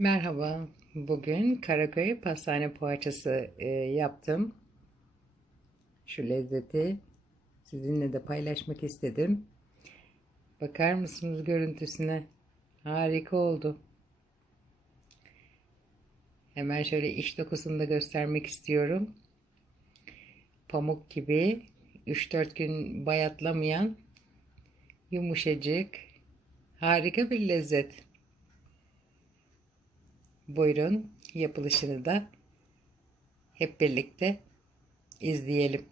Merhaba. Bugün Karaköy pastane poğaçası e, yaptım. Şu lezzeti sizinle de paylaşmak istedim. Bakar mısınız görüntüsüne? Harika oldu. Hemen şöyle iç dokusunu da göstermek istiyorum. Pamuk gibi 3-4 gün bayatlamayan yumuşacık harika bir lezzet. Buyurun yapılışını da hep birlikte izleyelim.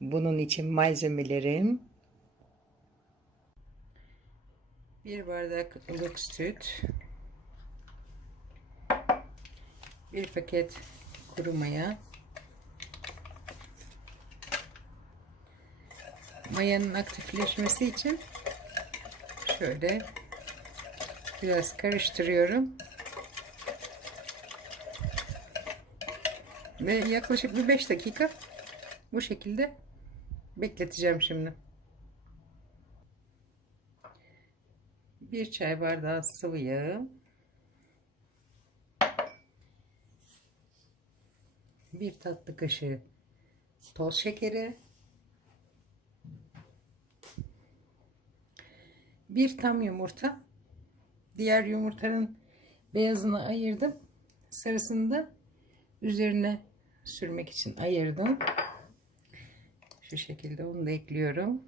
Bunun için malzemelerim. Bir bardak ılık süt, bir paket kuru maya, mayanın aktifleşmesi için şöyle Biraz karıştırıyorum. Ve yaklaşık bir 5 dakika bu şekilde bekleteceğim şimdi. Bir çay bardağı sıvı yağı. Bir tatlı kaşığı toz şekeri. Bir tam yumurta Diğer yumurtanın beyazını ayırdım. Sarısını da üzerine sürmek için ayırdım. Şu şekilde onu da ekliyorum.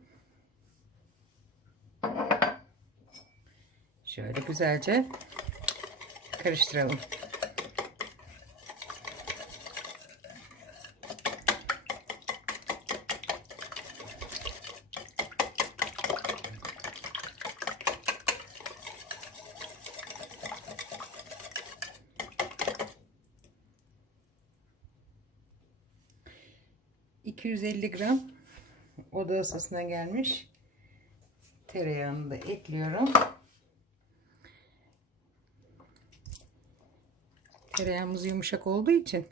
Şöyle güzelce karıştıralım. 250 gram oda ısısına gelmiş tereyağını da ekliyorum. Tereyağımız yumuşak olduğu için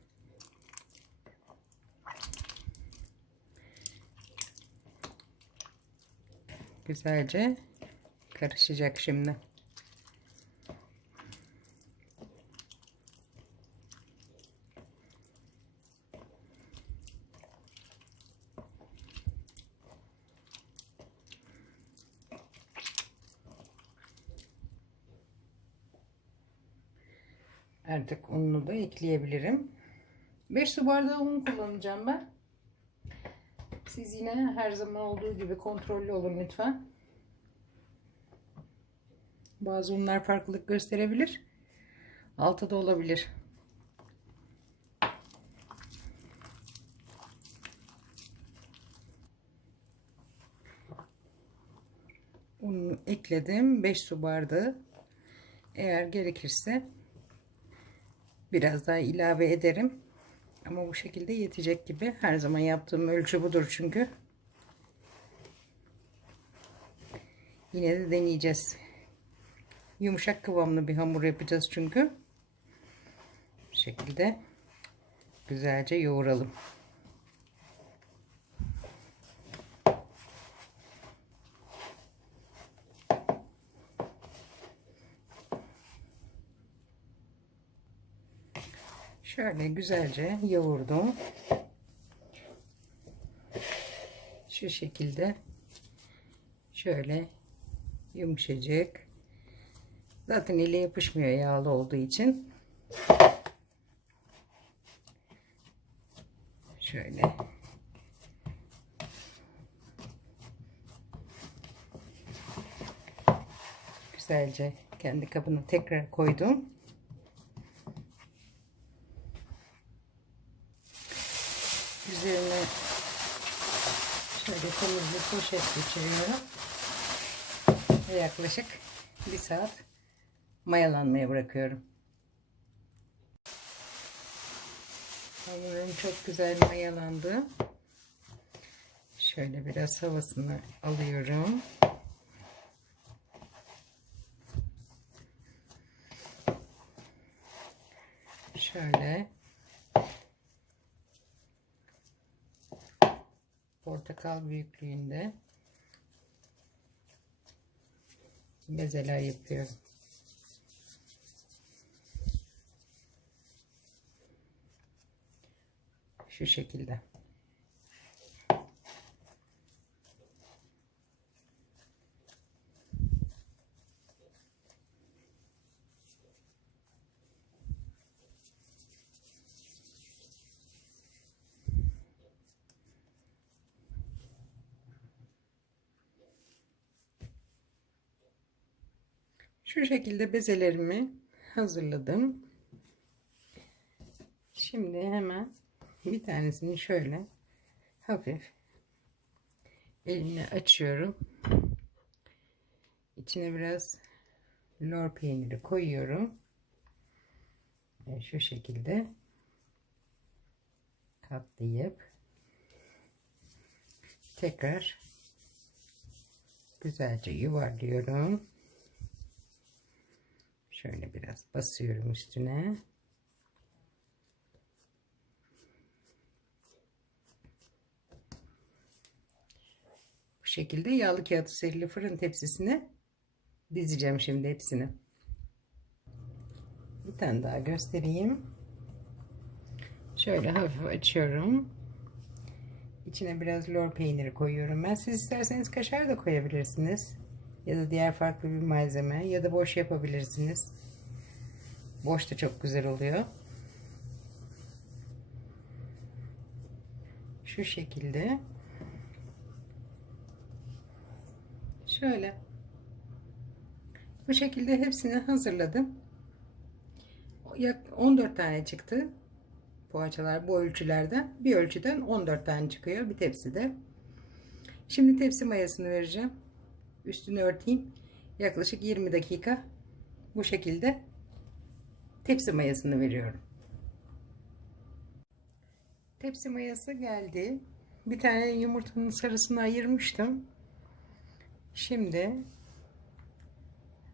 güzelce karışacak şimdi. Artık ununu da ekleyebilirim. 5 su bardağı un kullanacağım ben. Siz yine her zaman olduğu gibi kontrollü olun lütfen. Bazı unlar farklılık gösterebilir. Altta da olabilir. Unu ekledim. 5 su bardağı. Eğer gerekirse biraz daha ilave ederim. Ama bu şekilde yetecek gibi. Her zaman yaptığım ölçü budur çünkü. Yine de deneyeceğiz. Yumuşak kıvamlı bir hamur yapacağız çünkü. Bu şekilde güzelce yoğuralım. Şöyle güzelce yoğurdum. Şu şekilde şöyle yumuşacık. Zaten ile yapışmıyor yağlı olduğu için. Şöyle güzelce kendi kabına tekrar koydum. Üzerine şöyle temiz bir poşet geçiriyorum. Ve yaklaşık bir saat mayalanmaya bırakıyorum. Hamurum çok güzel mayalandı. Şöyle biraz havasını alıyorum. Şöyle portakal büyüklüğünde bezeler yapıyorum. Şu şekilde. Şu şekilde bezelerimi hazırladım. Şimdi hemen bir tanesini şöyle hafif elimle açıyorum. İçine biraz lor peyniri koyuyorum. Ve şu şekilde katlayıp tekrar güzelce yuvarlıyorum. Şöyle biraz basıyorum üstüne. Bu şekilde yağlı kağıt serili fırın tepsisine dizeceğim şimdi hepsini. Bir tane daha göstereyim. Şöyle hafif açıyorum. İçine biraz lor peyniri koyuyorum. Ben siz isterseniz kaşar da koyabilirsiniz. Ya da diğer farklı bir malzeme. Ya da boş yapabilirsiniz. Boş da çok güzel oluyor. Şu şekilde. Şöyle. Bu şekilde hepsini hazırladım. 14 tane çıktı. Poğaçalar bu ölçülerden. Bir ölçüden 14 tane çıkıyor bir tepside. Şimdi tepsi mayasını vereceğim. Üstünü örteyim. Yaklaşık 20 dakika bu şekilde tepsi mayasını veriyorum. Tepsi mayası geldi. Bir tane yumurtanın sarısını ayırmıştım. Şimdi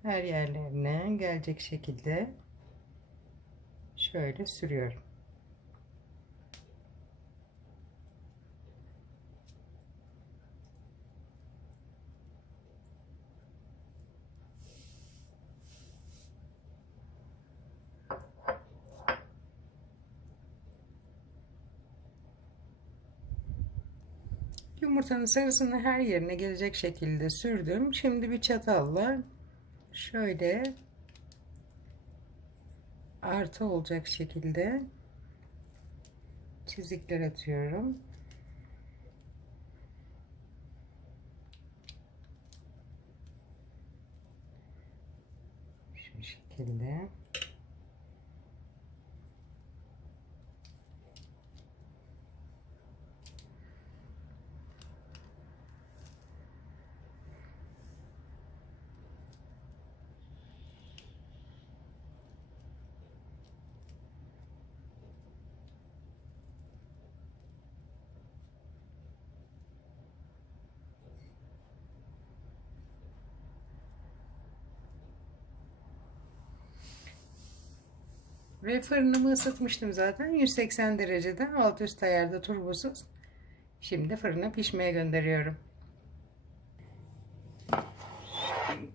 her yerlerine gelecek şekilde şöyle sürüyorum. Yumurtanın sarısını her yerine gelecek şekilde sürdüm. Şimdi bir çatalla şöyle artı olacak şekilde çizikler atıyorum. Şu şekilde. Ve fırınımı ısıtmıştım zaten. 180 derecede alt üst ayarda turbosuz. Şimdi fırına pişmeye gönderiyorum.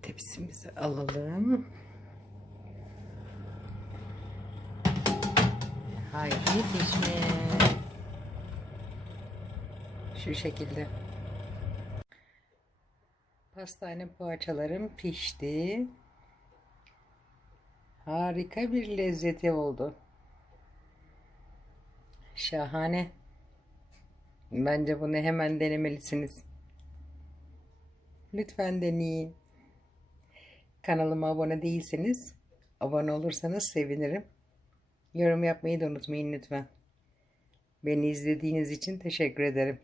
Tepsimizi alalım. Haydi pişme. Şu şekilde. Pastane poğaçalarım pişti. Harika bir lezzeti oldu. Şahane. Bence bunu hemen denemelisiniz. Lütfen deneyin. Kanalıma abone değilseniz abone olursanız sevinirim. Yorum yapmayı da unutmayın lütfen. Beni izlediğiniz için teşekkür ederim.